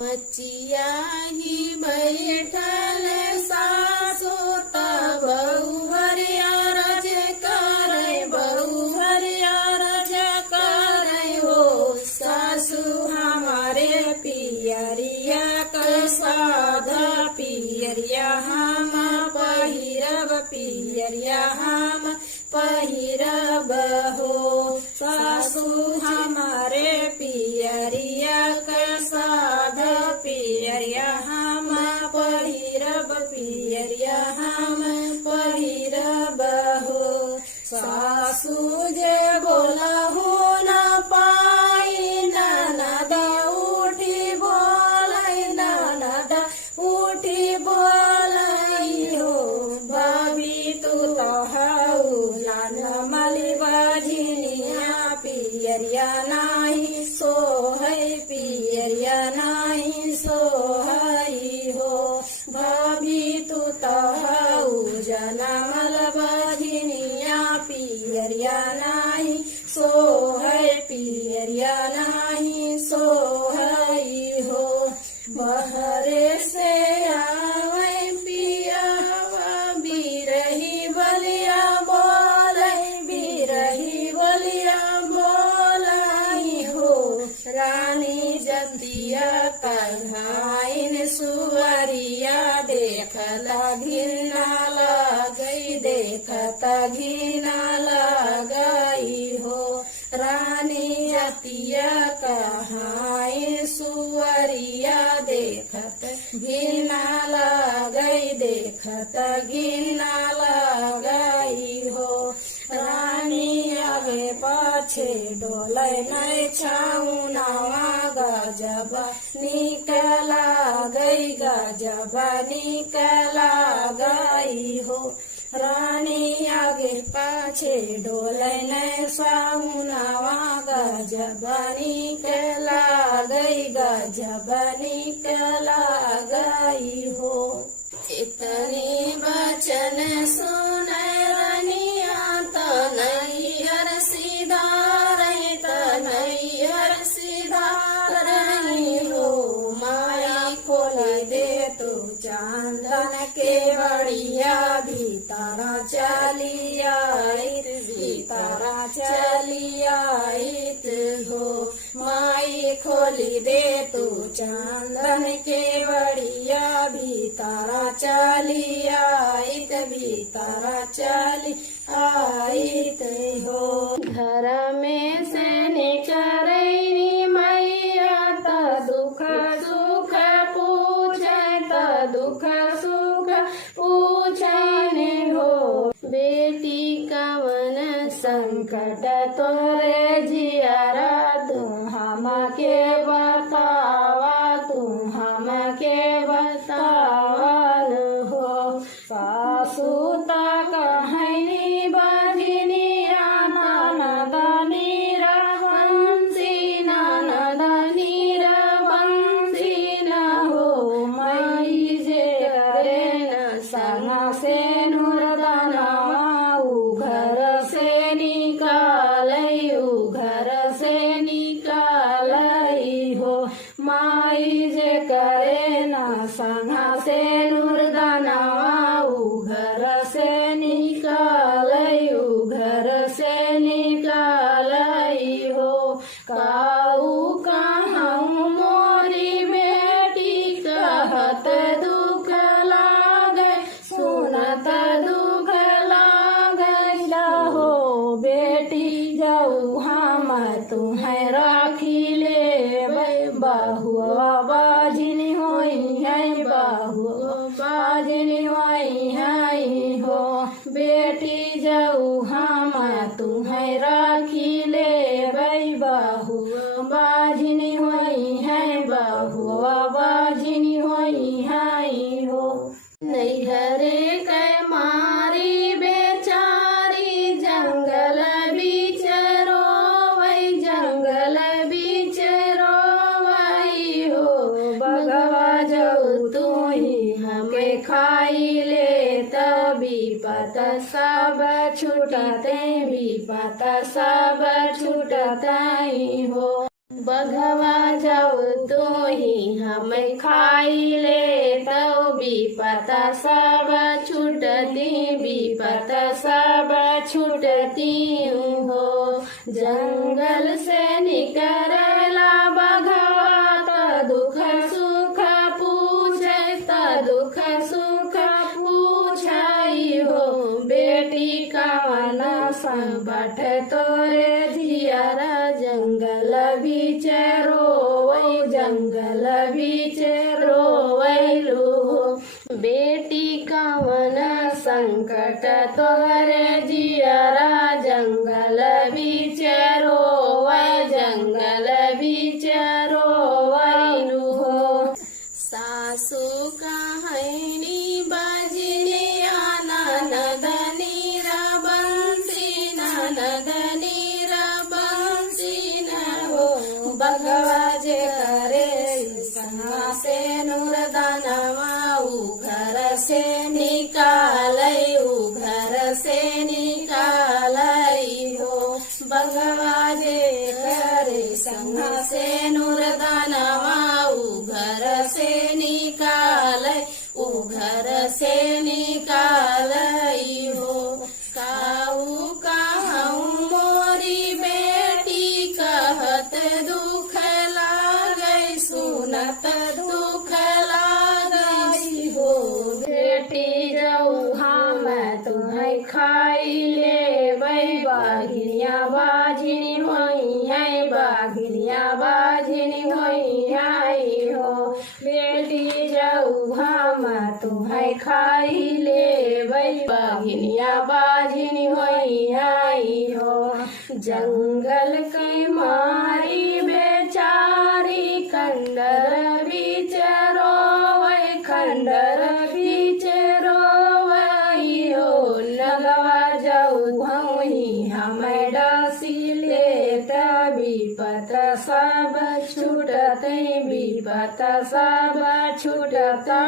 मचिया ही बैठल सासु बहू हरिया रज करे बहू हरिया रज करे हो सासु हमारे पियरिया कसाध पियरिया हम पहिरब पियरिया हम पहिरब हो सासु हमारे पियरिया कसाध पियरिया हम पहिरब पियरिया हम पहिरब हो सासु जे बोला हो न पाई ननद उठी बोलाई ननद उठी बोलाई हो भाभी तू तो हऊ लान मली बजनिया पियरिया नाही सोहै पियरिया नाही सोहई हो भाभी तू तो हऊ जनमल बजनिया पियरिया नाही सोहै पियरिया नाही सोहई हो बहरे से आवे पियावा बिरही बलिया बोलाई बिरही बलिया बोलाई हो रानी जतिया कन्हाइन सुवरिया देखला घिना लगई देखता घिना लगई हो रानी जतिया कहाई सुवरिया देखत घिना लगई देखत घिना लगई हो रानी आगे पाछे डोले नहीं छाऊनावा गजब निकला गई गजब निकला गई हो रानी आगे पाछे डोले नहीं सामुनावा गजब निकला गई गजब निकला गई हो इतनी बचन सुन रानिया तो नैहर सीधा रही तो नैहर सीधा रही हो माई खोली दे तू चांदन के बड़िया भीतरा चलिया भीतरा चलिया हो माई खोली दे तू चांदन के बड़िया भीतरा चलिया भीतरा चली आइत हो घर में से निकरई मैया त दुख सुख पूछे त दुख सुख पूछने हो बेटी कवन संकट तोरे जियारा तू हमके बतावा तू हमके बतावन हो सासु तक कहनी बहिनी ननद निरवंशी ननद निरवंशी न हो मई जे करे न संग से नुरदनवा घर से निकालई घर से निकालई हो माई जे करे न संग से नुरदनवा घर से निकालई घर से निकालई हो काऊ कहूँ मोरी बेटी कहत दुख लागे सुनत दुख लागे हो बेटी जाऊ हम तुम्हें राखी ले बहुआ बाजिनी होई है बहुआ बाजिनी होई है हो बेटी जाऊ हम तुम्हें राखी ले बहुआ बाजिनी होई है बहुआ बाजिनी होई है हो नैहरे के मारी बेचारी जंगल बीच रोवई जंगल बीच रोवई हो बगवा जाऊ तू ही हमें खाई ले तभी पत सब छूटते भी पत सब छूटते हो बघवा जाओ तो ही हमें खाई ले तो विपत सब छूटती विपत सब छूटती हो। जंगल से निकलेला बघवा त दुख सुख पूछे त दुख सुख पूछाई हो। बेटी कवन संबठ तोरे जियारा जंगल बीच रोवै जंगल बीच रोवैलू हो। बेटी कवन संकट तोरे जियारा जंगल बीच रोवै जंगल बीच रोवैलू हो। सासू कहनी बजनी ननद नीर बंसी ननद नीर बंसी न हो। बगवा जे करे सना से नूर दानवा घर से निकालै घर से निकालै हो। बगवा जे करे सना से नूर दानवा घर से निकालै घर से निकालै हो। काऊ कहूँ मोरी बेटी कहत दुख लागै सुनत दुख लागै हो। बेटी जौहा मैं तुम्हें खाई लेबै बाघिनिया बाझिनी होई है बाघिनिया बाझिनी होई है हो। बेटी जौहा मैं तुम्हें खाई लेबै बाघिनिया बाझिनी होई है हो। जंगल के मारी बेचारी खंडर बीच रोवै खंडर बीच रोवै हो। लगवा जौहा हमें डसी लेत विपत सब छूटते विपत सब छूटते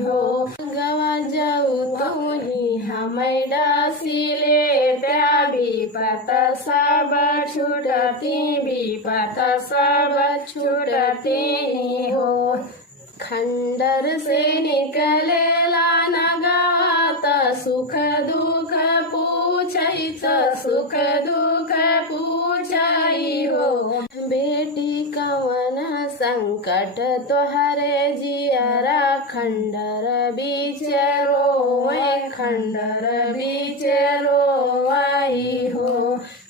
हो। गवा जाऊ तुही हमें डसी लेत विपत सब छूटती विपत सब छूटते हो। खंडर से निकलेला नगात सुख दुख पूछै त सुख दुख पूछै हो। बेटी कवन संकट तोहरे जियारा खंडर बीच रोवै खंडर बीच रोवै हो।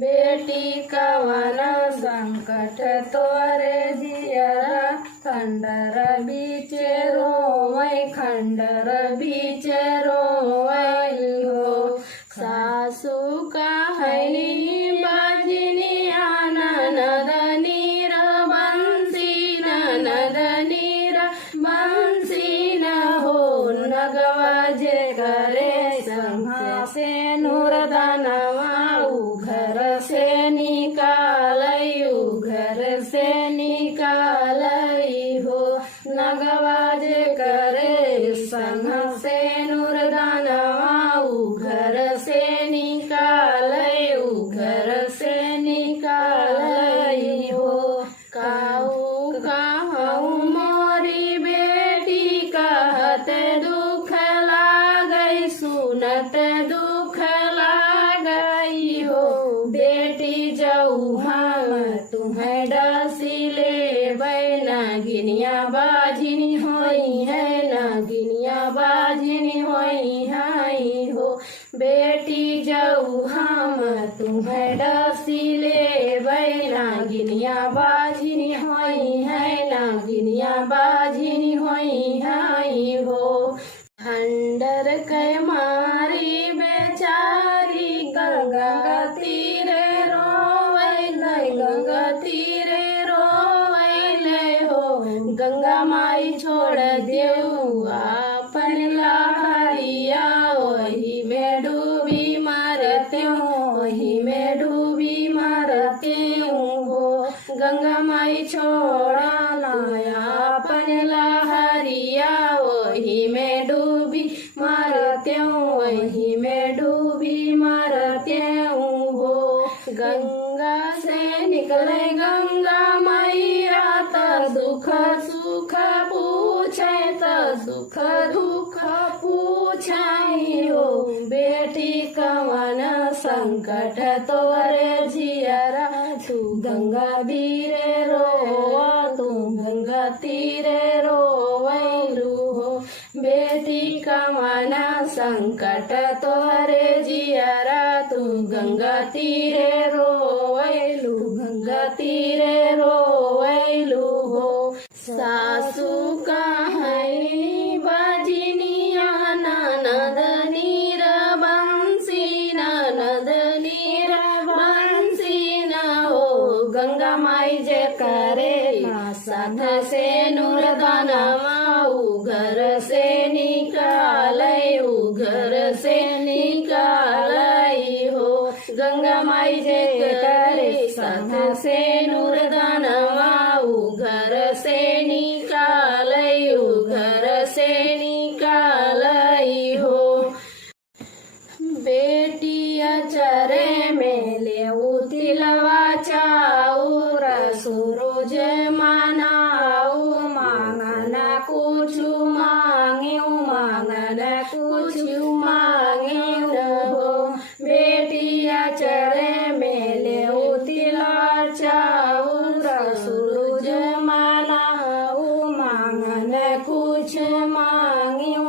बेटी कवन संकट तोरे जियारा खंडर बीच रोवै खंडर बीच रोवै हो। सासू कहनी बजनी ननद नीर बंसी ननद नीर बंसी न हो। नगवा जे करे संहा से नूर दानवा घर से निकालै घर से निकालै हो। नगवा जे करे संहा से नूर दानवा घर से निकालै घर से निकालै हो। काऊ कहूँ मोरी बेटी कहत दुख लागै सुनत दुख लागै हो। बेटी जौहा तुम्हें डसी लेबै नागिनिया बाझिनी होई है नागिनिया बाझिनी होई है हो। बेटी जौहा तुम्हें डसी लेबै नागिनिया बाझिनी होई है नागिनिया बाझिनी होई है हो। खंडर के मारी बेचारी गंगा तीरे रोवै गंगा तीरे रोवै हो। गंगा माई छोड़ देऊ अपन लहरिया वही में डूबी मरते वही में डूबी मरते हो। गंगा माई छोड़ा लाया अपन लहरिया वही में डूबी मरते वही में डूबी मरते हो। गंगा से निकले गंगा मैया त दुख सुख सुख दुख पूछाई हो बेटी कवन संकट तोरे जियरा तू गंगा तीरे रोवा तू गंगा तीरे रोवैलू हो बेटी कवन संकट तोरे जियरा तू गंगा तीरे रोवैलू गंगा तीरे रोवैलू हो सासू कहाई बजनिया ननद नीर बंसी ननद नीर बंसी न हो गंगा माई जे करे साथ से नूर दानवा घर से निकालई घर से निकालई हो गंगा माई जे करे साथ से नूर दानवा घर से निकालई घर से निकालई हो बेटिया चरे में ले तिलवा चाउर सूरज मनाऊ मांगना कुछ मांगे हो बेटिया चरे में ले तिलवा चाउर सूरज मनाऊ मांगन कुछ मांगे हो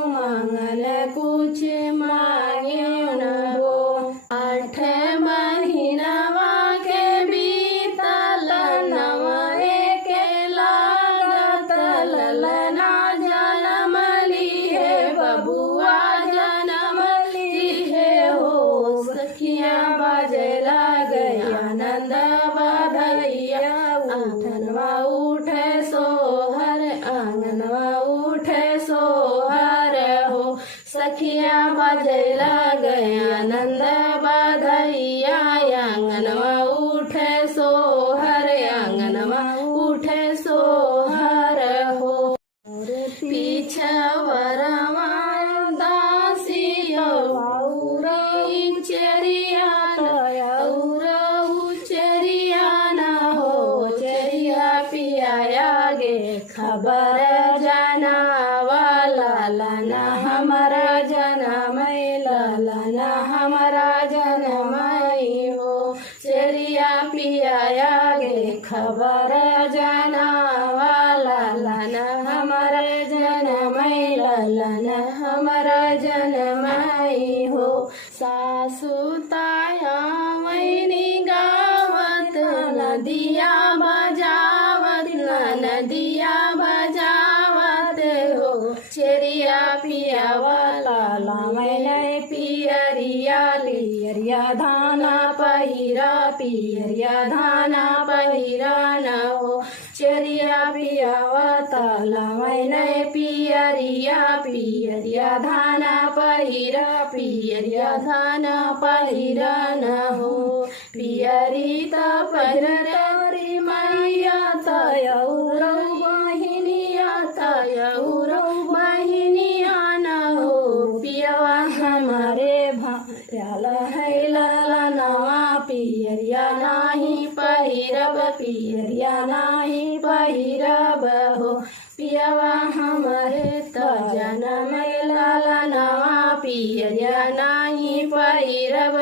8 महीनवा के बीतल नवए के लागत ललना जन्म लिए बबुआ जन्म लिए हो सखिया बजला गया नंद बधैया आंगनवा उठे सोहर आंगनवा उठे सोहर हो सखिया बजला गया नंद बधैया आंगनवा उठे सोहर आंगनवा उठे सोहर हो पीछवरवा दासिया चरिया न हो चरिया पियाया गे खबर जाना वाला लाना हमारा जनमय लाना हमारा जनमय हो चरिया पियाया गे खबर जाना वाला लाना हमारा जनमय लाना हमारा जनमय हो सासू ताया वैनी गावत नदिया बजावत नदिया बजावत हो चरिया पियावाला मैंने पियरिया लियरिया धाना पहिरा न हो चरिया पियावता मैंने पियरिया धाना पहिरा न हो पियरी त पहिरी मैया तयौरौ बहिनिया न हो पियवा हमारे भरल है लाला नवा पियरिया नाही पहिरब हो पियवा हमारे त जनम लाला नवा पियरिया नाही पहिरब